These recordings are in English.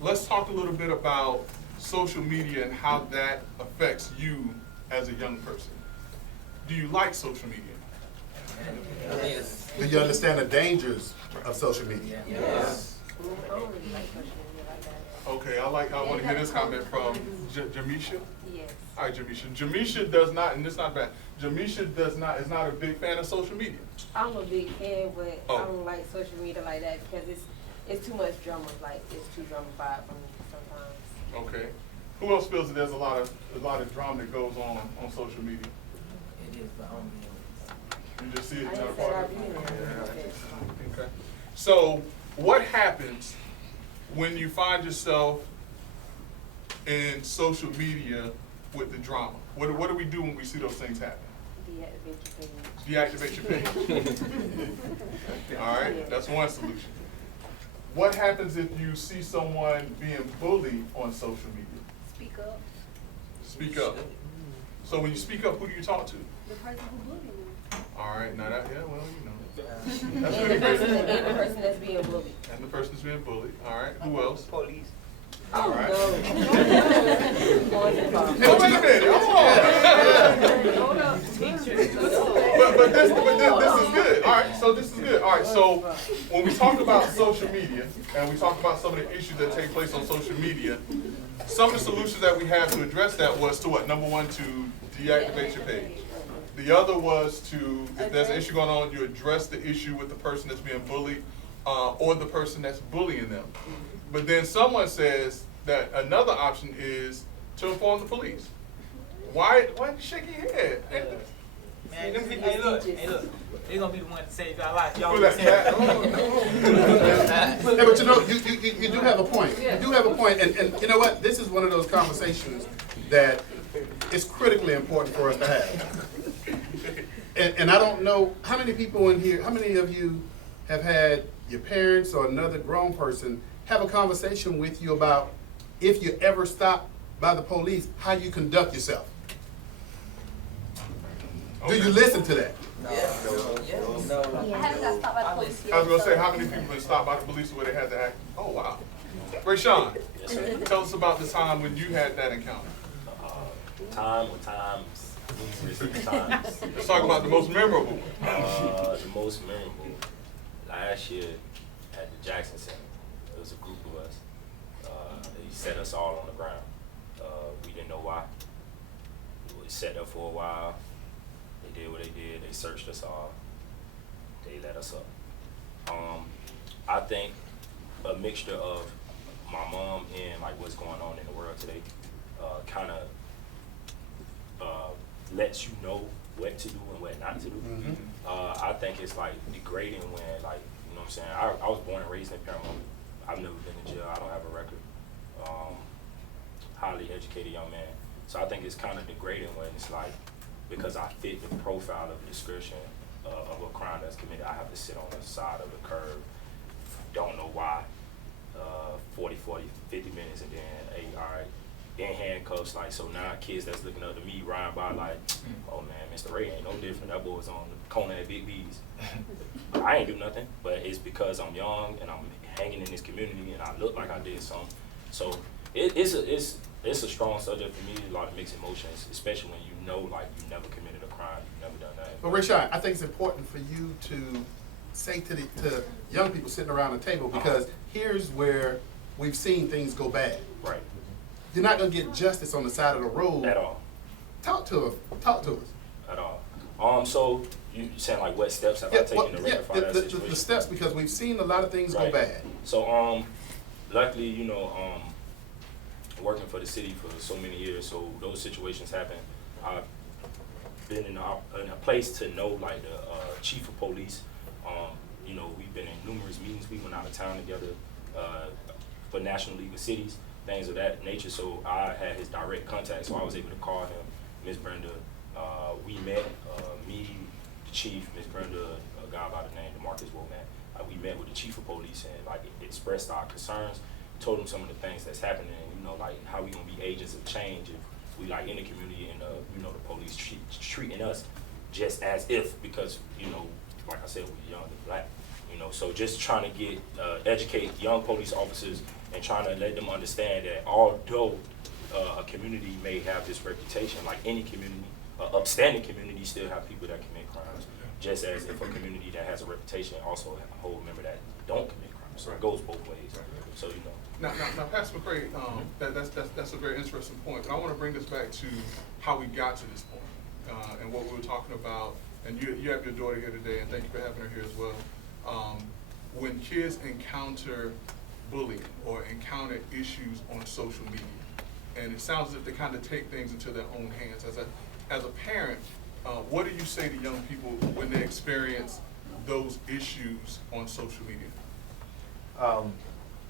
let's talk a little bit about social media and how that affects you as a young person. Do you like social media? Yes. Do you understand the dangers of social media? Yes. I don't really like social media like that. Okay, I want to hear this comment from Jamisha. Yes. All right, Jamisha. Jamisha does not, and it's not bad. Jamisha is not a big fan of social media. I'm a big fan, but Oh. I don't like social media like that because it's too much drama. Like it's too drama-fied for me sometimes. Okay. Who else feels that there's a lot of drama that goes on social media? It is, but I don't be You just see it I in ain't our said part I of be it? there. Okay. So, what happens when you find yourself in social media with the drama? What do we do when we see those things happen? Deactivate your page. Deactivate your page. All right, that's one solution. What happens if you see someone being bullied on social media? Speak up. Speak up. So when you speak up, who do you talk to? The person who bullied me. All right, now that, yeah, well, you know. And That's the really person, good. and the person that's being bullied. And the person's being bullied. All right, who else? police. All right. No. Going too far. Hey, wait a minute, hold on. Hold up. But this is good. All right, so this is good. All right, so when we talk about social media and we talk about some of the issues that take place on social media, some of the solutions that we have to address that was to what? Number one, to deactivate your page. The other was to, if there's an issue going on, you address the issue with the person that's being bullied or the person that's bullying them. But then someone says that another option is to inform the police. Why are you shaking your head? Man, them people, hey look, they gonna be the one to save your life. Y'all Who gonna that cat? save Hey, but you know, you do have a point. You do have a point, and you know what? This is one of those conversations that is critically important for us to have. And I don't know, how many people in here, how many of you have had your parents or another grown person have a conversation with you about if you ever stop by the police, how you conduct yourself? Do you listen to that? No. No. I haven't got stopped by the police yet. I was gonna say, so- how many people have stopped by the police where they had to act? Oh, wow. Rayshawn, tell us about the time when you had that encounter. Times, numerous times. Let's talk about the most memorable one. The most memorable. Last year at the Jackson Center, there was a group of us. They set us all on the ground. We didn't know why. We sat there for a while. They did what they did. They searched us all. They let us up. I think a mixture of my mom and like what's going on in the world today kind of lets you know what to do and what not to do. I think it's like degrading when, like, you know what I'm saying, I was born and raised in Paramount. I've never been in jail. I don't have a record. Highly educated young man. So I think it's kind of degrading when it's like, because I fit the profile of description of a crime that's committed, I have to sit on the side of the curb, don't know why, 40, 50 minutes, and then, hey, all right, in handcuffs. Like, so now kids that's looking up to me riding by like, oh man, Mr. Ray ain't no different. That boy's on the corner at Big B's. I ain't do nothing, but it's because I'm young and I'm hanging in this community and I look like I did something. So it's a strong subject for me, a lot of mixed emotions, especially when you know, like, you never committed a crime, you've never done that. But Rayshawn, I think it's important for you to say to young people sitting around the table, because here's where we've seen things go bad. Right. You're not gonna get justice on the side of the road. At all. Talk to us. Talk to us. At all. So you saying like what steps have I taken to rectify that situation? The steps, because we've seen a lot of things go Right. bad. So luckily, you know, working for the city for so many years, so those situations happen. I've been in a place to know, like, the chief of police. You know, we've been in numerous meetings. We went out of town together for National League of Cities, things of that nature. So I had his direct contact, so I was able to call him. Miss Brenda, we met, me, the chief, Miss Brenda, a guy by the name of Demarcus Womack. We met with the chief of police and, like, expressed our concerns, told him some of the things that's happening, you know, like how we gonna be agents of change if we, like, in the community and, you know, the police treating us just as if, because, you know, like I said, we're young and black, you know, so just trying to get, educate young police officers and trying to let them understand that although a community may have this reputation, like any community, upstanding community still have people that commit crimes, just as if a community that has a reputation also hold member that don't commit crimes. So it goes both ways. So, you know. Now, Pastor McCray, that's a very interesting point. But I want to bring this back to how we got to this point and what we were talking about. And you have your daughter here today, and thank you for having her here as well. When kids encounter bullying or encounter issues on social media, and it sounds as if they kind of take things into their own hands. As a parent, what do you say to young people when they experience those issues on social media?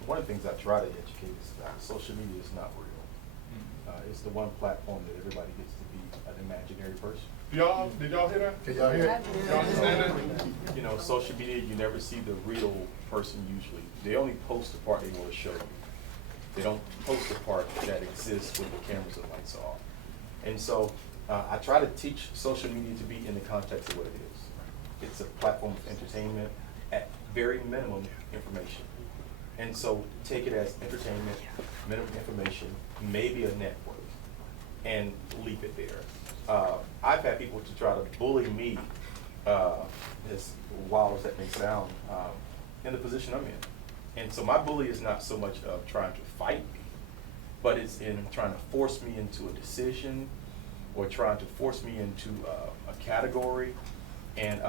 One of the things I try to educate is that social media is not real. It's the one platform that everybody gets to be an imaginary person. Did y'all hear that? Can y'all hear it? Y'all understand that? You know, social media, you never see the real person usually. They only post the part they want to show you. They don't post the part that exists when the cameras and lights are off. And so I try to teach social media to be in the context of what it is. It's a platform of entertainment, at very minimum information. And so take it as entertainment, minimum information, maybe a network, and leave it there. I've had people to try to bully me, as wild as that may sound, in the position I'm in. And so my bully is not so much of trying to fight me, but it's in trying to force me into a decision or trying to force me into a category. And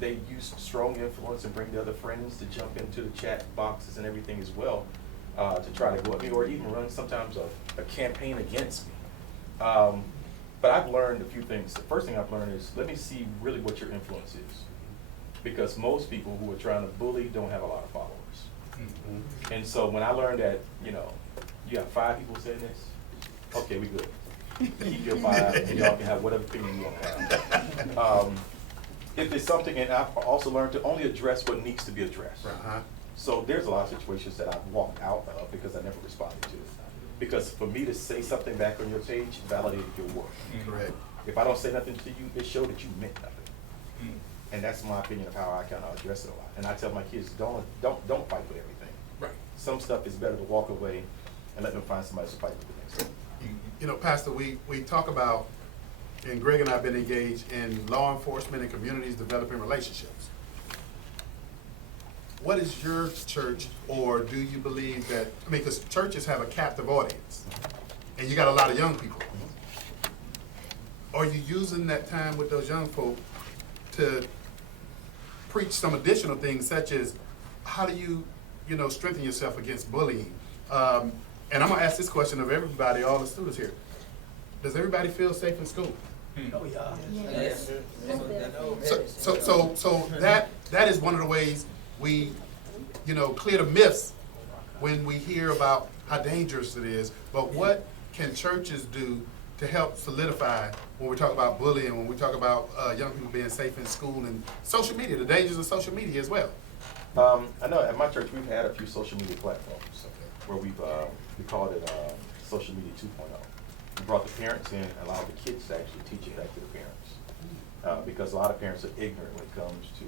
they use strong influence and bring the other friends to jump into the chat boxes and everything as well to try to go at me or even run sometimes a campaign against me. But I've learned a few things. The first thing I've learned is let me see really what your influence is. Because most people who are trying to bully don't have a lot of followers. Mm-hmm. And so when I learned that, you know, you got 5 people saying this, okay, we good. Keep your 5 and y'all can have whatever opinion you want to have. If it's something, and I've also learned to only address what needs to be addressed. Uh-huh. So there's a lot of situations that I've walked out of because I never responded to it. Because for me to say something back on your page validated your work. Correct. If I don't say nothing to you, it showed that you meant nothing. And that's my opinion of how I kind of address it a lot. And I tell my kids, don't fight with everything. Right. Some stuff is better to walk away and let them find somebody to fight with the next time. You know, Pastor, we talk about, and Greg and I have been engaged in law enforcement and communities developing relationships. What is your church, or do you believe that, I mean, because churches have a captive audience, and you got a lot of young people. Are you using that time with those young folk to preach some additional things, such as how do you strengthen yourself against bullying? And I'm gonna ask this question of everybody, all the students here. Does everybody feel safe in school? Oh, yeah. Yes. So that is one of the ways we, clear the myths when we hear about how dangerous it is. But what can churches do to help solidify when we talk about bullying, when we talk about young people being safe in school and social media, the dangers of social media as well? I know at my church we've had a few social media platforms where we called it Social Media 2.0. We brought the parents in and allowed the kids to actually teach it back to the parents. Because a lot of parents are ignorant when it comes to,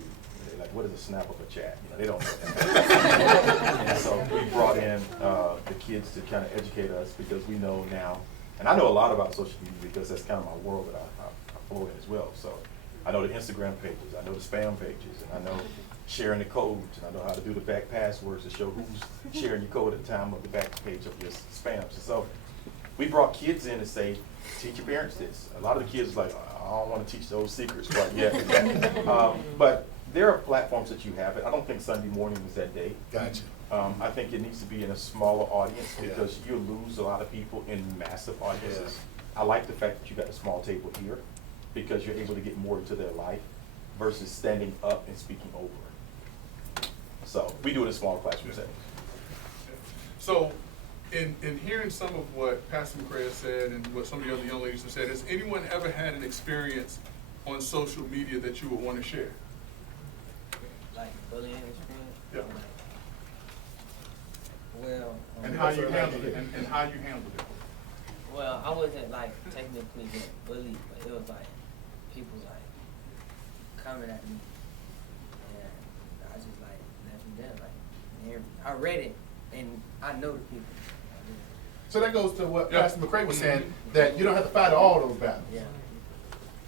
like, what is a snap of a chat? They don't know that. And so we brought in the kids to kind of educate us because we know now, and I know a lot about social media because that's kind of my world that I flow in as well. So I know the Instagram pages, I know the spam pages, and I know sharing the codes, and I know how to do the back passwords to show who's sharing your code at the time of the back page of your spams. And so we brought kids in to say, teach your parents this. A lot of the kids are like, I don't want to teach those secrets quite yet. But there are platforms that you have it. I don't think Sunday morning is that day. Gotcha. I think it needs to be in a smaller audience because you lose a lot of people in massive audiences. I like the fact that you got a small table here because you're able to get more into their life versus standing up and speaking over it. So we do it in small classroom settings. So, in hearing some of what Pastor McCray said and what some of the other young ladies have said, has anyone ever had an experience on social media that you would want to share? Like bullying experience? Yeah. Well, And how you handled it? And how you handled it? well, I wasn't like technically getting bullied, but it was like people like coming at me, and I just like left them there. Like, I read it and I know the people. So that goes to what Yeah. Pastor McCray was saying, that you don't have to fight all those battles. Yeah.